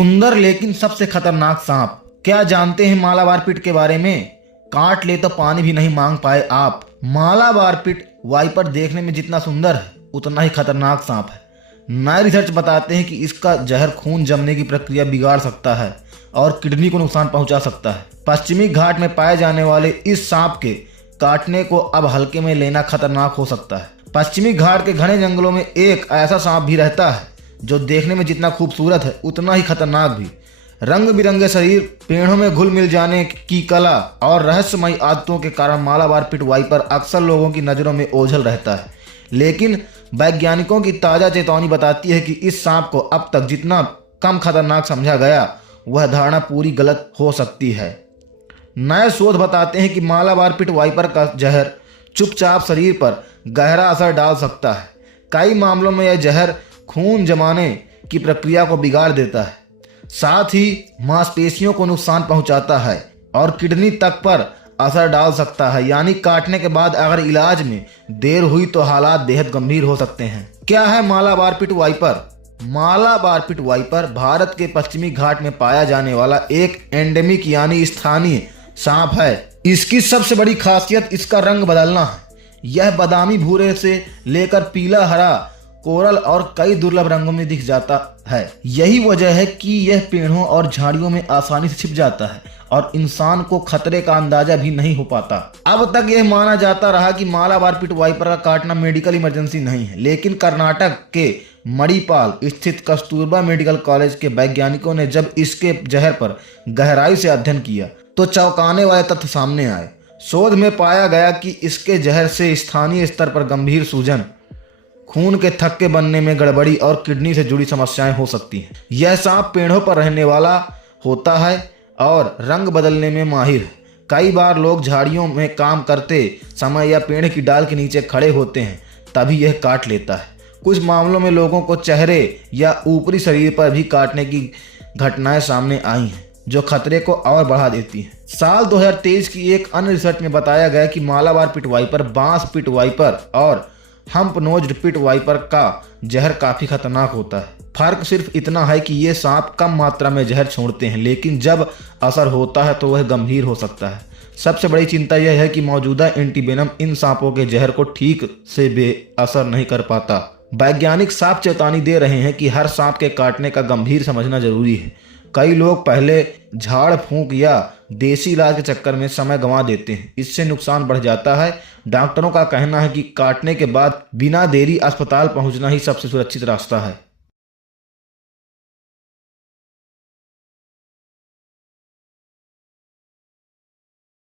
सुंदर लेकिन सबसे खतरनाक सांप। क्या जानते हैं मालाबार पिट के बारे में? काट ले तो पानी भी नहीं मांग पाए आप। मालाबार पिट वाइपर देखने में जितना सुंदर है उतना ही खतरनाक सांप है। नए रिसर्च बताते हैं कि इसका जहर खून जमने की प्रक्रिया बिगाड़ सकता है और किडनी को नुकसान पहुंचा सकता है। पश्चिमी घाट में पाए जाने वाले इस सांप के काटने को अब हल्के में लेना खतरनाक हो सकता है। पश्चिमी घाट के घने जंगलों में एक ऐसा सांप भी रहता है जो देखने में जितना खूबसूरत है उतना ही खतरनाक भी। रंग बिरंगे शरीर, पेड़ों में घुल मिल जाने की कला और रहस्यमयी आदतों के कारण मालाबार पिट वाइपर अक्सर लोगों की नज़रों में ओझल रहता है। लेकिन वैज्ञानिकों की ताज़ा चेतावनी बताती है कि इस सांप को अब तक जितना कम खतरनाक समझा गया वह धारणा पूरी गलत हो सकती है। नए शोध बताते हैं कि मालाबार पिट वाइपर का जहर चुपचाप शरीर पर गहरा असर डाल सकता है। कई मामलों में यह जहर खून जमाने की प्रक्रिया को बिगाड़ देता है, साथ ही मांसपेशियों को नुकसान पहुंचाता है और किडनी तक पर असर डाल सकता है। यानी काटने के बाद अगर इलाज में देर हुई तो हालात बेहद गंभीर हो सकते हैं। क्या है Malabar pit viper? Malabar pit viper Bharat के पश्चिमी घाट में पाया जाने वाला एक एंडेमिक यानी स्थानीय सांप है। इसकी सबसे बड़ी खासियत इसका रंग बदलना है। यह बादामी भूरे से लेकर पीला, हरा, कोरल और कई दुर्लभ रंगों में दिख जाता है। यही वजह है कि यह पेड़ों और झाड़ियों में आसानी से छिप जाता है और इंसान को खतरे का अंदाजा भी नहीं हो पाता। अब तक यह माना जाता रहा कि मालाबार पिट वाइपर का काटना मेडिकल इमरजेंसी नहीं है, लेकिन कर्नाटक के मणिपाल स्थित कस्तूरबा मेडिकल कॉलेज के वैज्ञानिकों ने जब इसके जहर पर गहराई से अध्ययन किया तो चौंकाने वाले तथ्य सामने आए। शोध में पाया गया कि इसके जहर से स्थानीय स्तर पर गंभीर सूजन, खून के थक्के बनने में गड़बड़ी और किडनी से जुड़ी समस्याएं हो सकती हैं। यह सांप पेड़ों पर रहने वाला होता है और रंग बदलने में माहिर है। कई बार लोग झाड़ियों में काम करते समय या पेड़ की डाल के नीचे खड़े होते हैं, तभी यह काट लेता है। कुछ मामलों में लोगों को चेहरे या ऊपरी शरीर पर भी काटने की घटनाएं सामने आई हैं, जो खतरे को और बढ़ा देती हैं। साल 2023 की एक अन्य रिसर्च में बताया गया कि मालाबार पिट वाइपर, बांस पिट वाइपर और हम्प नोज्ड पिट वाइपर का जहर काफी खतरनाक होता है। फर्क सिर्फ इतना है कि ये सांप कम मात्रा में जहर छोड़ते हैं, लेकिन जब असर होता है तो वह गंभीर हो सकता है। सबसे बड़ी चिंता यह है कि मौजूदा एंटीवेनम इन सांपों के जहर को ठीक से बेअसर नहीं कर पाता। वैज्ञानिक साफ चेतावनी दे रहे हैं कि हर सांप के काटने का गंभीर समझना जरूरी है। कई लोग पहले झाड़ फूंक या देसी इलाज के चक्कर में समय गंवा देते हैं, इससे नुकसान बढ़ जाता है। डॉक्टरों का कहना है कि काटने के बाद बिना देरी अस्पताल पहुंचना ही सबसे सुरक्षित रास्ता है।